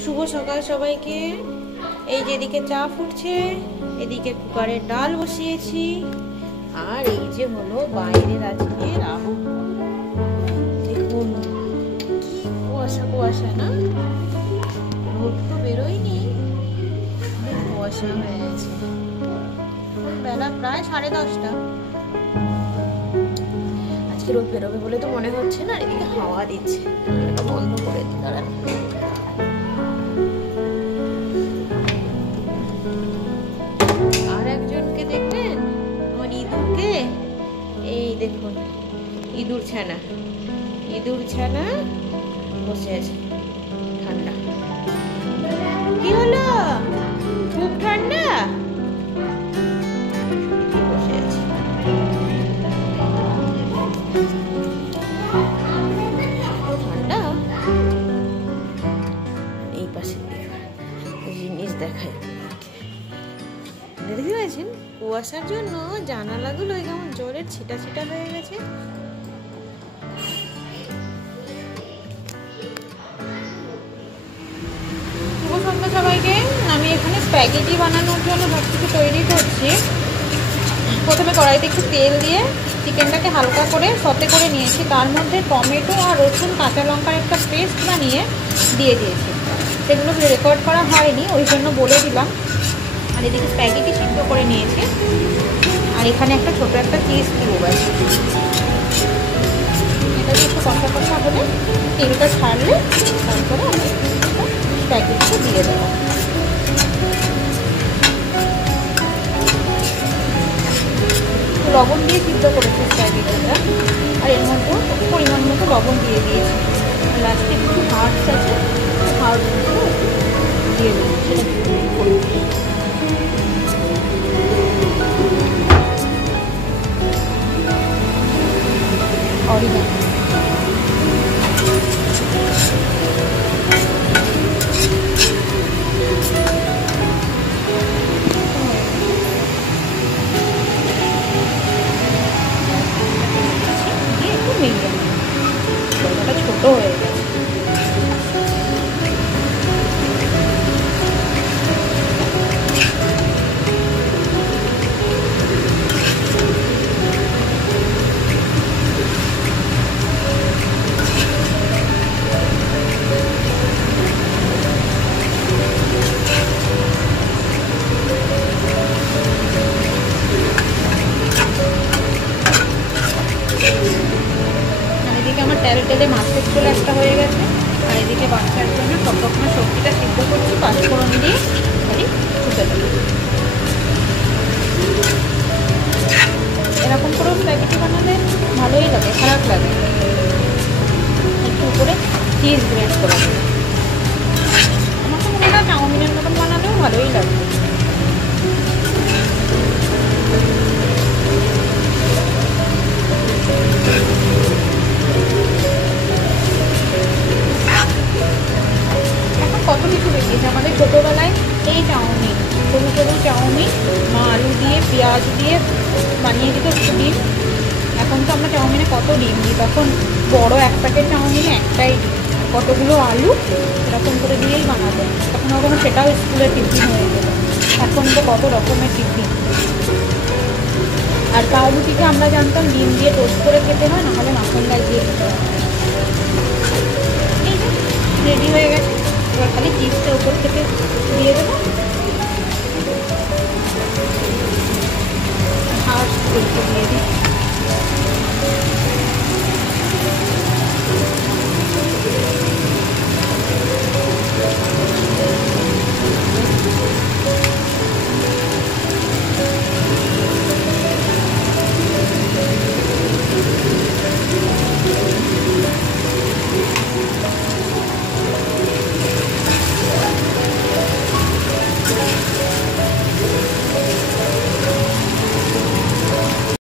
শুভ সকাল সবাইকে। এই যে এদিকে চা ফুটছে, এদিকে কুকারে ডাল বসিয়েছি, আর এই যে হলো বাইরের আজকে আবহাওয়া। দেখুন কি কুয়াশা কুয়াশা না, রোদ তো বেরোয়নি, কুয়াশা হয়ে গেছে। বেলা প্রায় 10:30। আজকে রোদ বেরোবে বলে তো মনে হচ্ছে না। এদিকে হাওয়া দিচ্ছে, বন্ধ করে দিই দাঁড়ান। আর একজনকে দেখবেন, আমার ইঁদুরকে, এই দেখুন ইঁদুর ছানা বসে আছে। ঠান্ডা কি হলো? খুব ঠান্ডা, বসে আছে। ঠান্ডা এই পাশে জিনিস দেখায়, দেখতে পাচ্ছেন? কুয়াশার জন্য জানালাগুলো কেমন জলের ছিটা ছিটা হয়ে গেছে। শুভ সন্ধ্যা সবাইকে। আমি এখানে স্প্যাগেটি বানানোর জন্য সবকিছু তৈরি করছি। প্রথমে কড়াইতে একটু তেল দিয়ে চিকেনটাকে হালকা করে সতে করে নিয়েছি। তার মধ্যে টমেটো আর রসুন কাঁচা লঙ্কার একটা পেস্ট বানিয়ে দিয়ে দিয়েছি। সেগুলো রেকর্ড করা হয়নি, ওই জন্য বলে দিলাম। আর এদিকে স্প্যাগেটি সিদ্ধ করে নিয়েছি, আর এখানে একটা ছোট একটা চিজ কিউব আছে। এটা দিয়ে একটু কষা কষা হলে, তেলটা ছাড়লে তারপরে আমি স্প্যাগেটিটা দিয়ে দেবো। লবণ দিয়ে সিদ্ধ করেছি স্প্যাগেটিটা, আর এর মধ্যেও পরিমাণ মতো লবণ দিয়ে দিয়েছি। লাস্টে একটু হার্বস আছে, হার্বসগুলো দিয়ে দেবো, সেটা করে অরিগানো। ছোট হয়ে গেছে। আমার তেলে তেলে মাছের ঝোল একটা হয়ে গেছে, আর এদিকে বাচ্চার জন্য সব রকমের সবজিটা সিদ্ধ করছি। পাঁচফোড়ন দিয়ে ফুটে দেবো। এরকম করেও স্প্যাগেটি বানালে ভালোই লাগে, খারাপ লাগে। একটু উপরে চিজ গ্রেট করে দেবো। আমার তো মনে হয় চাউমিনের মতন বানালেও ভালোই লাগে। কত কিছু বেরিয়েছে আমাদের ছোটোবেলায়। এই চাউমিন, সরু সরু চাউমিন, মা আলু দিয়ে পেঁয়াজ দিয়ে বানিয়ে দিত একটু ডিম। এখন তো আমরা চাউমিনে কত ডিম দিই, তখন বড় এক প্যাকেট চাউমিনে একটাই কতগুলো আলু এরকম করে দিয়েই বানাতো। তখন ওখানে সেটাও স্কুলের টিফিন হয়ে যেত। এখন তো কত রকমের টিফিন। আর পাউরুটিকে আমরা জানতাম ডিম দিয়ে টোস্ট করে খেতে হয়, নাহলে মাখন লাগিয়ে খেতে হয়। এই যে রেডি হয়ে গেছে, এবার খালি চিজটা উপর থেকে দিয়ে দেবো। হার্স দিয়ে দিই।